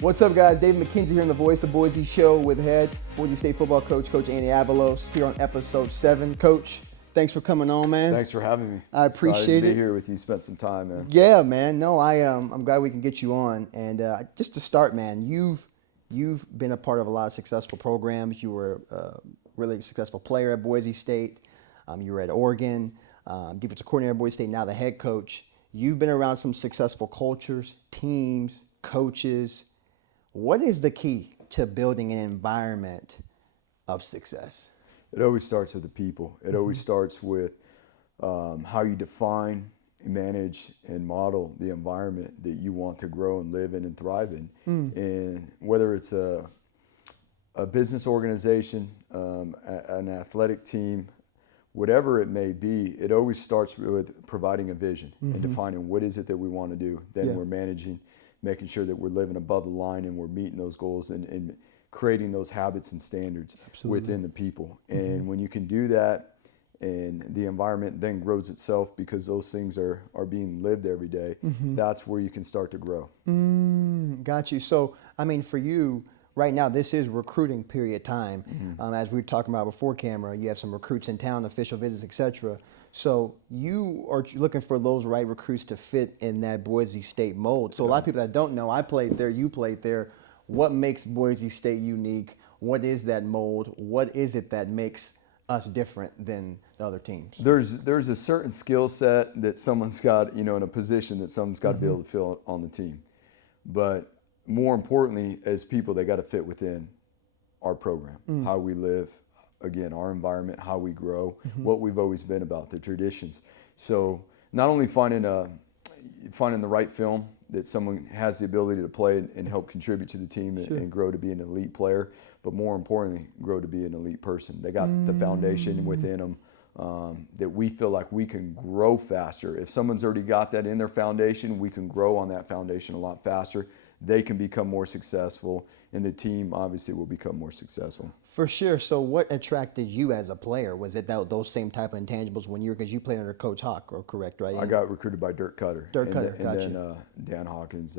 What's up, guys? David Mckinzie here in the Voice of Boise show with head Boise State football coach, Coach Andy Avalos, here on episode 7. Coach, thanks for coming on, man. Thanks for having me. I appreciate Excited to it. be here with you. Spent some time, man. Yeah, man. No, I'm glad we can get you on. And just to start, man, you've been a part of a lot of successful programs. You were a really successful player at Boise State. You were at Oregon, defensive coordinator at Boise State, now the head coach. You've been around some successful cultures, teams, coaches. What is the key to building an environment of success? It always starts with the people. It always starts with how you define, manage, and model the environment that you want to grow and live in and thrive in. And whether it's a business organization, an athletic team, whatever it may be, it always starts with providing a vision and defining what is it that we want to do. Then we're managing, making sure that we're living above the line and we're meeting those goals and creating those habits and standards within the people. And when you can do that and the environment then grows itself because those things are being lived every day, that's where you can start to grow. Got you. So, I mean, for you, right now, this is recruiting period time. As we were talking about before camera, you have some recruits in town, official visits, etc. So you are looking for those right recruits to fit in that Boise State mold. So a lot of people that don't know, I played there, you played there. What makes Boise State unique? What is that mold? What is it that makes us different than the other teams? There's a certain skill set that someone's got, in a position that someone's got to be able to fill on the team. But more importantly, as people, they got to fit within our program, how we live, again, our environment, how we grow, what we've always been about, the traditions. So not only finding the right film that someone has the ability to play and help contribute to the team and grow to be an elite player, but more importantly, grow to be an elite person. They got the foundation within them that we feel like we can grow faster. If someone's already got that in their foundation, we can grow on that foundation a lot faster. They can become more successful, and the team obviously will become more successful. For sure. So what attracted you as a player? Was it those same type of intangibles because you played under Coach Hawk, or correct, right? I got recruited by Dirk Cutter. Dirk Cutter, and gotcha. then Dan Hawkins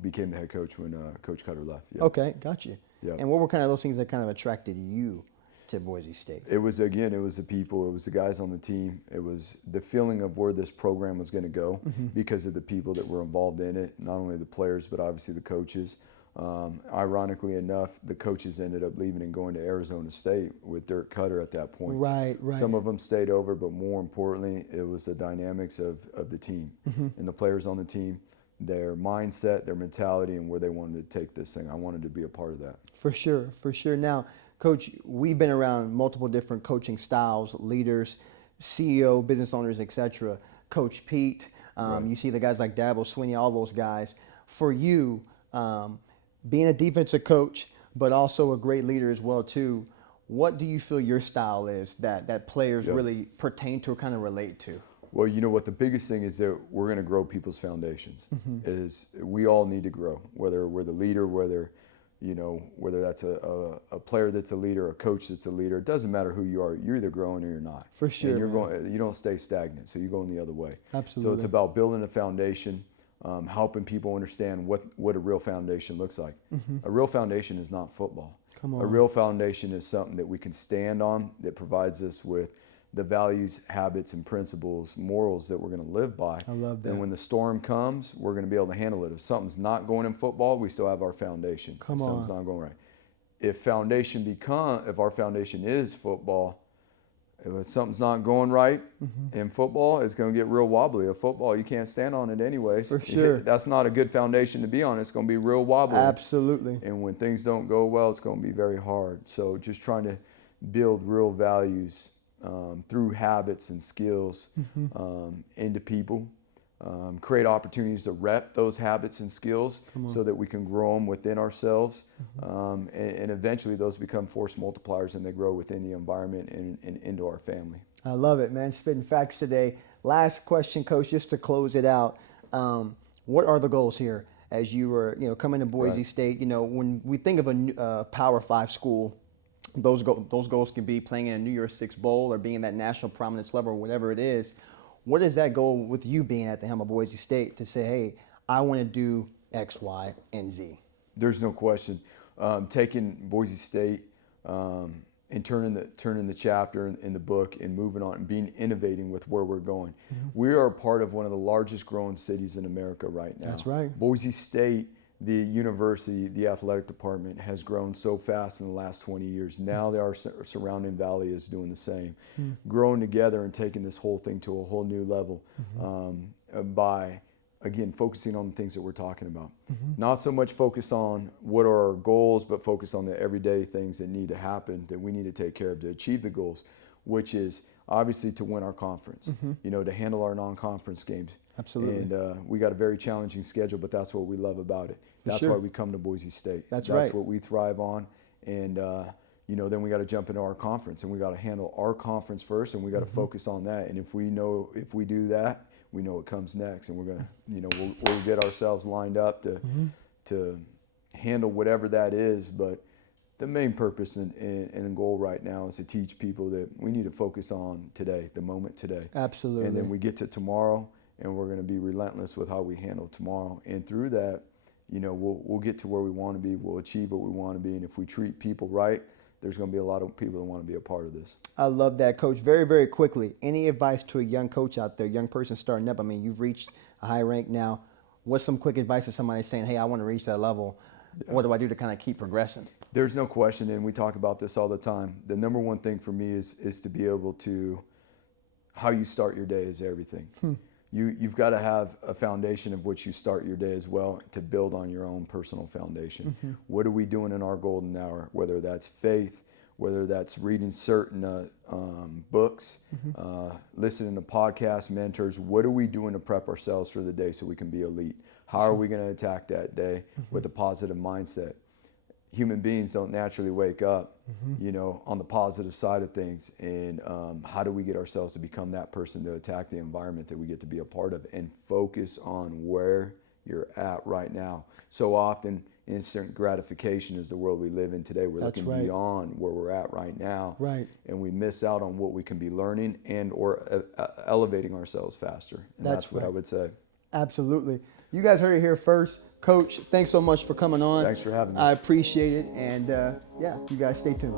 became the head coach when Coach Cutter left. Yeah. Okay, got you. Yeah. And what were kind of those things that kind of attracted you to Boise State? It was the people, it was the guys on the team, it was the feeling of where this program was going to go because of the people that were involved in it, not only the players, but obviously the coaches. Ironically enough, the coaches ended up leaving and going to Arizona State with Dirk Cutter at that point. Right. Some of them stayed over, but more importantly, it was the dynamics of the team and the players on the team, their mindset, their mentality, and where they wanted to take this thing. I wanted to be a part of that. For sure. Now, Coach, we've been around multiple different coaching styles, leaders, CEO, business owners, etc. Coach Pete, you see the guys like Dabo Swinney, all those guys. For you, being a defensive coach, but also a great leader as well too, what do you feel your style is that players really pertain to or kind of relate to? Well, you know what, the biggest thing is that we're going to grow people's foundations. Is we all need to grow, whether we're the leader, whether that's a player that's a leader, a coach that's a leader. It doesn't matter who you are. You're either growing or you're not. For sure. And you don't stay stagnant, so you're going the other way. Absolutely. So it's about building a foundation, helping people understand what a real foundation looks like. A real foundation is not football. Come on. A real foundation is something that we can stand on, that provides us with the values, habits, and principles, morals that we're going to live by. I love that. And when the storm comes, we're going to be able to handle it. If something's not going in football, we still have our foundation. Come if on. something's not going right. If our foundation is football, if something's not going right in football, it's going to get real wobbly. If football, you can't stand on it anyway. For sure. That's not a good foundation to be on. It's going to be real wobbly. Absolutely. And when things don't go well, it's going to be very hard. So just trying to build real values through habits and skills into people, create opportunities to rep those habits and skills so that we can grow them within ourselves, and eventually those become force multipliers and they grow within the environment and into our family. I love it, man. Spitting facts today. Last question, Coach, just to close it out. What are the goals here as you were, coming to Boise State? When we think of a Power 5 school, those goals can be playing in a New Year's Six Bowl or being in that national prominence level or whatever it is. What is that goal with you being at the helm of Boise State to say, hey, I want to do X, Y, and Z? There's no question. Taking Boise State and turning the chapter in the book and moving on and being innovating with where we're going. We are a part of one of the largest growing cities in America right now. That's right. Boise State, the university, the athletic department has grown so fast in the last 20 years. Now our surrounding valley is doing the same. Growing together and taking this whole thing to a whole new level by, again, focusing on the things that we're talking about. Not so much focus on what are our goals, but focus on the everyday things that need to happen, that we need to take care of to achieve the goals, which is obviously to win our conference, to handle our non-conference games. Absolutely. And we got a very challenging schedule, but that's what we love about it. That's why we come to Boise State. That's That's what we thrive on. And, then we got to jump into our conference, and we got to handle our conference first, and we got to focus on that. And if we do that, we know what comes next, and we're going to, we'll get ourselves lined up to handle whatever that is. But the main purpose and goal right now is to teach people that we need to focus on today, the moment today. Absolutely. And then we get to tomorrow, and we're going to be relentless with how we handle tomorrow. And through that, we'll get to where we want to be. We'll achieve what we want to be. And if we treat people right, there's going to be a lot of people that want to be a part of this. I love that, Coach. Very, very quickly, any advice to a young coach out there, young person starting up? I mean, you've reached a high rank now. What's some quick advice to somebody saying, hey, I want to reach that level? What do I do to kind of keep progressing? There's no question, and we talk about this all the time. The number one thing for me is to be able to, how you start your day is everything. You've got to have a foundation of which you start your day as well to build on your own personal foundation. What are we doing in our golden hour? Whether that's faith, whether that's reading certain books, listening to podcasts, mentors. What are we doing to prep ourselves for the day so we can be elite? How are we going to attack that day with a positive mindset? Human beings don't naturally wake up, on the positive side of things. And how do we get ourselves to become that person to attack the environment that we get to be a part of and focus on where you're at right now? So often, instant gratification is the world we live in today. We're looking beyond where we're at right now. Right. And we miss out on what we can be learning and or elevating ourselves faster. And that's what I would say. Absolutely. You guys heard it here first. Coach, thanks so much for coming on. Thanks for having me. I appreciate it. And you guys stay tuned.